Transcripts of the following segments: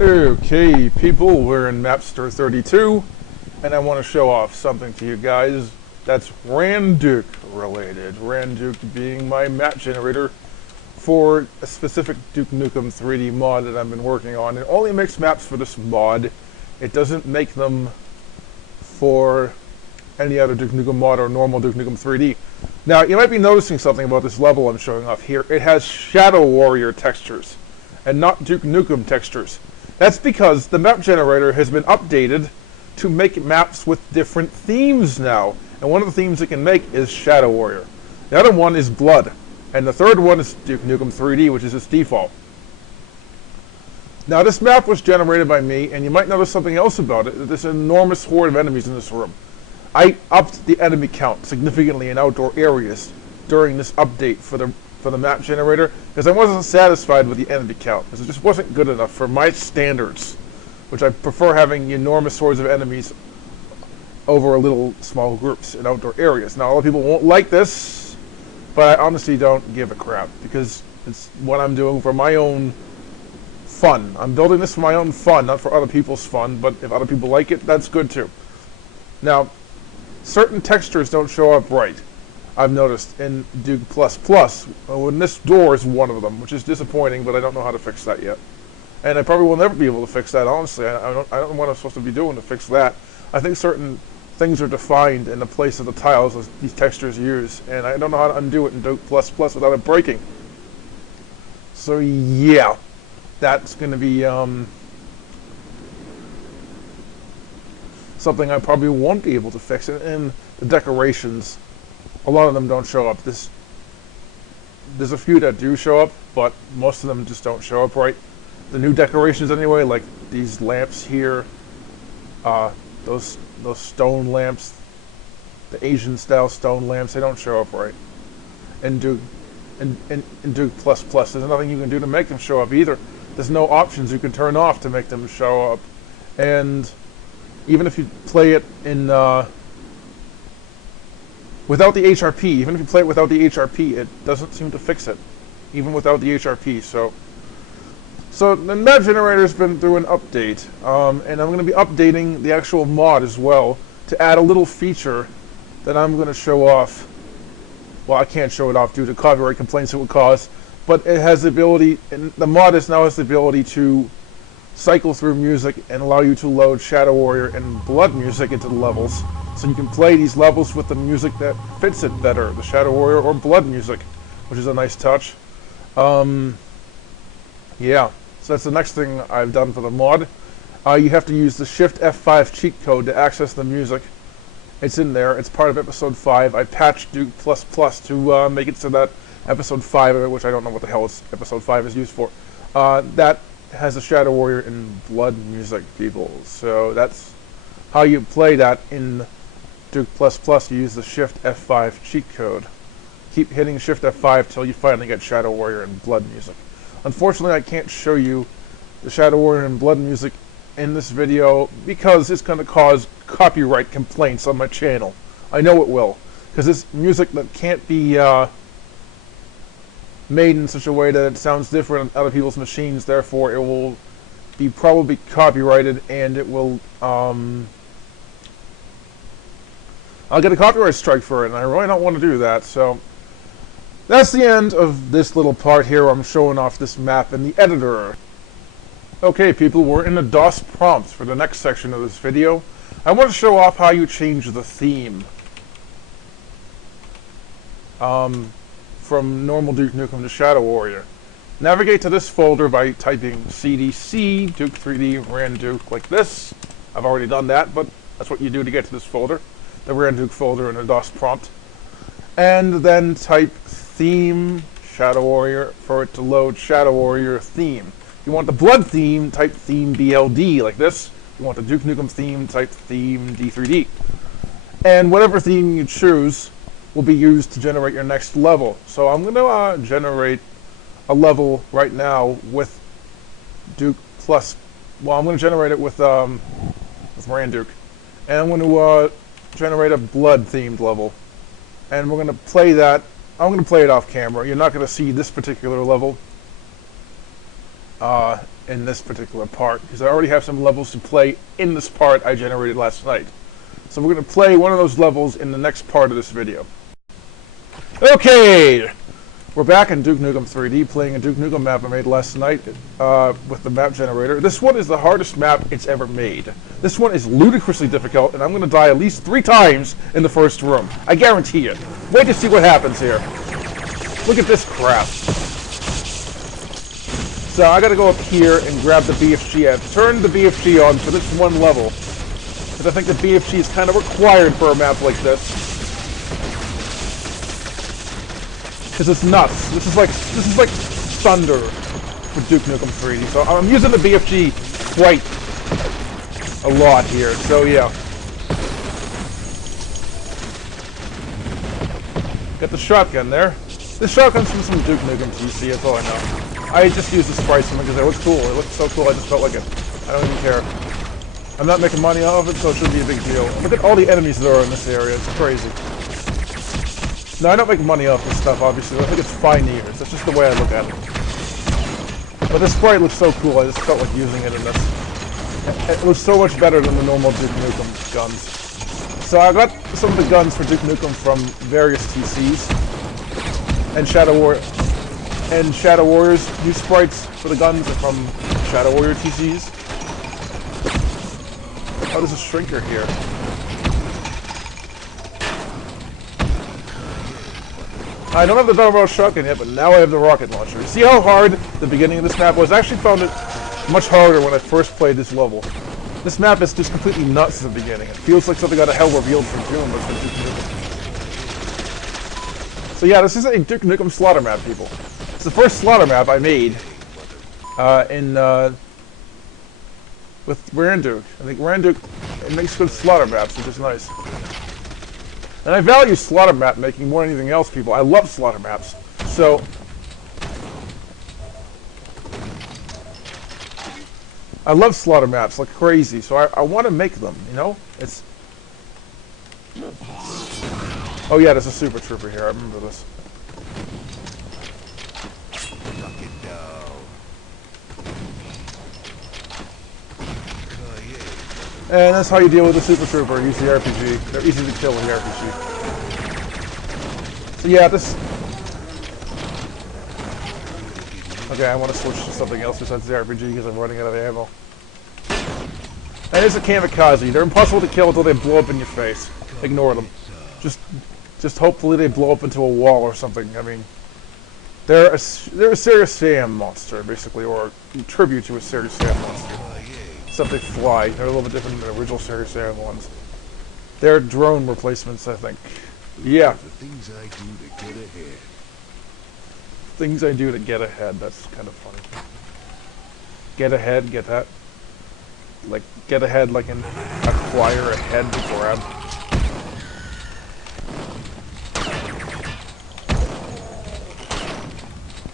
Okay, people, we're in Mapster 32, and I want to show off something to you guys that's Randuke related. Randuke being my map generator for a specific Duke Nukem 3D mod that I've been working on. It only makes maps for this mod. It doesn't make them for any other Duke Nukem mod or normal Duke Nukem 3D. Now, you might be noticing something about this level I'm showing off here. It has Shadow Warrior textures, and not Duke Nukem textures. That's because the map generator has been updated to make maps with different themes now. And one of the themes it can make is Shadow Warrior. The other one is Blood. And the third one is Duke Nukem 3D, which is its default. Now, this map was generated by me, and you might notice something else about it. There's an enormous horde of enemies in this room. I upped the enemy count significantly in outdoor areas during this update for the map generator, because I wasn't satisfied with the enemy count, because it just wasn't good enough for my standards, which I prefer having enormous hordes of enemies over little small groups in outdoor areas. Now, a lot of people won't like this, but I honestly don't give a crap, because it's what I'm doing for my own fun. I'm building this for my own fun, not for other people's fun, but if other people like it, that's good too. Now, certain textures don't show up right, I've noticed, in Duke++, when this door is one of them, which is disappointing, but I don't know how to fix that yet. And I probably will never be able to fix that, honestly. I don't know what I'm supposed to be doing to fix that. I think certain things are defined in the place of the tiles as these textures use, and I don't know how to undo it in Duke++ without it breaking. So yeah, that's going to be something I probably won't be able to fix. And the decorations, a lot of them don't show up. There's a few that do show up, but most of them just don't show up right. The new decorations anyway, like these lamps here, those stone lamps, the Asian style stone lamps, they don't show up right. And Duke there's nothing you can do to make them show up either. There's no options you can turn off to make them show up. And even if you play it in without the HRP, even if you play it without the HRP, it doesn't seem to fix it, even without the HRP. So the map generator's been through an update, and I'm going to be updating the actual mod as well to add a little feature that I'm going to show off. Well, I can't show it off due to copyright complaints it would cause, but it has the ability, and the mod now has the ability to cycle through music and allow you to load Shadow Warrior and Blood music into the levels, so you can play these levels with the music that fits it better, the Shadow Warrior or Blood music, which is a nice touch. Yeah, so that's the next thing I've done for the mod. You have to use the Shift F5 cheat code to access the music. It's in there. It's part of Episode 5. I patched Duke++ to make it so that Episode 5 of it, which I don't know what the hell Episode 5 is used for, that has a Shadow Warrior and Blood music, people. So that's how you play that in Duke++. You use the Shift F5 cheat code. Keep hitting Shift F5 till you finally get Shadow Warrior and Blood music. Unfortunately, I can't show you the Shadow Warrior and Blood music in this video because it's going to cause copyright complaints on my channel. I know it will, because it's music that can't be made in such a way that it sounds different on other people's machines. Therefore, it will be probably copyrighted, and it will I'll get a copyright strike for it, and I really don't want to do that. So that's the end of this little part here where I'm showing off this map in the editor. Okay, people, we're in the DOS prompts for the next section of this video. I want to show off how you change the theme from normal Duke Nukem to Shadow Warrior. Navigate to this folder by typing cdc Duke3d Randuke like this. I've already done that, but that's what you do to get to this folder, the Randuke folder in the DOS prompt. And then type theme Shadow Warrior for it to load Shadow Warrior theme. If you want the Blood theme, type theme BLD like this. If you want the Duke Nukem theme, type theme D3D. And whatever theme you choose will be used to generate your next level. So I'm going to generate a level right now with Duke++. Well, I'm going to generate it with Randuke. And I'm going to generate a Blood themed level. And we're going to play that. I'm going to play it off camera. You're not going to see this particular level. in this particular part, because I already have some levels to play in this part I generated last night. So we're going to play one of those levels in the next part of this video. Okay! We're back in Duke Nukem 3D, playing a Duke Nukem map I made last night with the map generator. This one is the hardest map it's ever made. This one is ludicrously difficult, and I'm going to die at least 3 times in the first room. I guarantee it. Wait to see what happens here. Look at this crap. So I got to go up here and grab the BFG. I've turned the BFG on for this one level, because I think the BFG is kind of required for a map like this. Because it's nuts. This is like thunder for Duke Nukem 3D. So I'm using the BFG quite a lot here. So yeah. Got the shotgun there. This shotgun's from some Duke Nukem TC, that's all I know. I just used the sprites because it looks cool. It looks so cool, I just felt like it. I don't even care. I'm not making money off of it, so it shouldn't be a big deal. Look at all the enemies there are in this area. It's crazy. No, I don't make money off this stuff, obviously. I think it's fine ears. That's just the way I look at it. But this sprite looks so cool, I just felt like using it in this. It was so much better than the normal Duke Nukem guns. So I got some of the guns for Duke Nukem from various TCs. And Shadow Warriors. New sprites for the guns are from Shadow Warrior TCs. Oh, there's a shrinker here. I don't have the double barrel shotgun yet, but now I have the rocket launcher. See how hard the beginning of this map was? I actually found it much harder when I first played this level. This map is just completely nuts at the beginning. It feels like something out of Hell Revealed from Doom, but it's Duke Nukem. So yeah, this is a Duke Nukem slaughter map, people. It's the first slaughter map I made with Randuke. I think Randuke makes good slaughter maps, which is nice. And I value slaughter map making more than anything else, people. I love slaughter maps. So I love slaughter maps like crazy, so I want to make them, you know? It's... Oh yeah, there's a Super Trooper here, I remember this. And that's how you deal with a Super Trooper, use the RPG. They're easy to kill with the RPG. So yeah, this... Okay, I want to switch to something else besides the RPG because I'm running out of ammo. And it's a kamikaze. They're impossible to kill until they blow up in your face. Ignore them. Just hopefully they blow up into a wall or something. I mean, they're a Serious Sam monster, basically, or a tribute to a Serious Sam monster. Except they fly. They're a little bit different than the original Serious Sam ones. They're drone replacements, I think. Yeah. The things I do to get ahead. Things I do to get ahead. That's kind of funny. Get ahead, get that? Like, get ahead like in acquire a head to grab.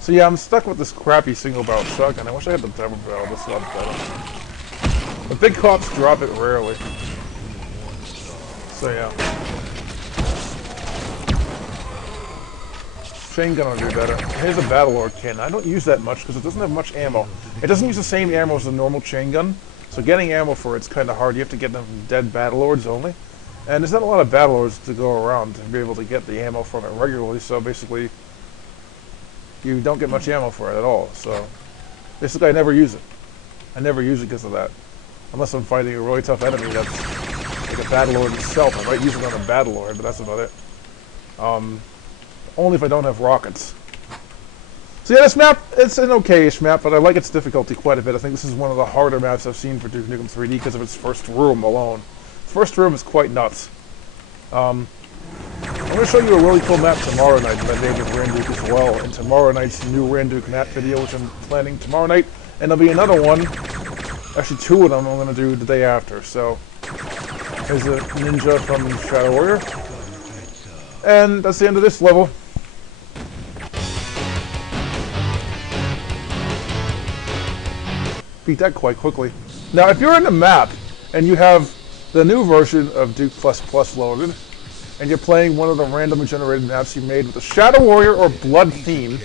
So yeah, I'm stuck with this crappy single barrel shotgun. I wish I had the double barrel. This would be better. The big cops drop it rarely. So yeah. Chain gun will do better. Here's a Battlelord cannon. I don't use that much because it doesn't have much ammo. It doesn't use the same ammo as a normal chain gun, so getting ammo for it's kind of hard. You have to get them from dead Battlelords only. And there's not a lot of Battlelords to go around to be able to get the ammo from it regularly, so basically you don't get much ammo for it at all. So basically I never use it. I never use it because of that. Unless I'm fighting a really tough enemy that's like a Battlelord itself. I might use it on a Battlelord, but that's about it. Only if I don't have rockets. So yeah, this map, it's an okay-ish map, but I like its difficulty quite a bit. I think this is one of the harder maps I've seen for Duke Nukem 3D because of its first room alone. The first room is quite nuts. I'm going to show you a really cool map tomorrow night that I made with Randuke as well, in tomorrow night's new Randuke Map video, which I'm planning tomorrow night. And there'll be another one, actually 2 of them I'm going to do the day after. So, there's a ninja from Shadow Warrior. And that's the end of this level. Beat that quite quickly. Now, if you're in the map, and you have the new version of Duke++ loaded, and you're playing one of the randomly generated maps you made with a Shadow Warrior or Blood theme,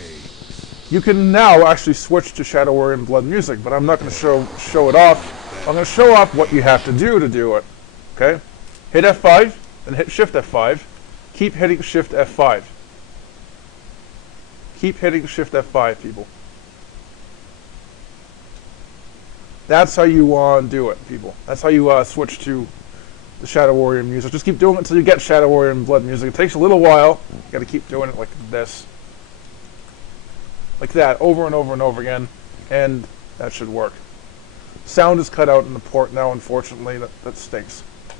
You can now actually switch to Shadow Warrior and Blood music, but I'm not going to show it off. I'm going to show off what you have to do it. Okay? Hit F5, then hit Shift F5. Keep hitting Shift F5. Keep hitting Shift F5, people. That's how you do it, people. That's how you switch to the Shadow Warrior music. Just keep doing it until you get Shadow Warrior and Blood music. It takes a little while. You got to keep doing it like this. Like that, over and over and over again. And that should work. Sound is cut out in the port now, unfortunately. That stinks.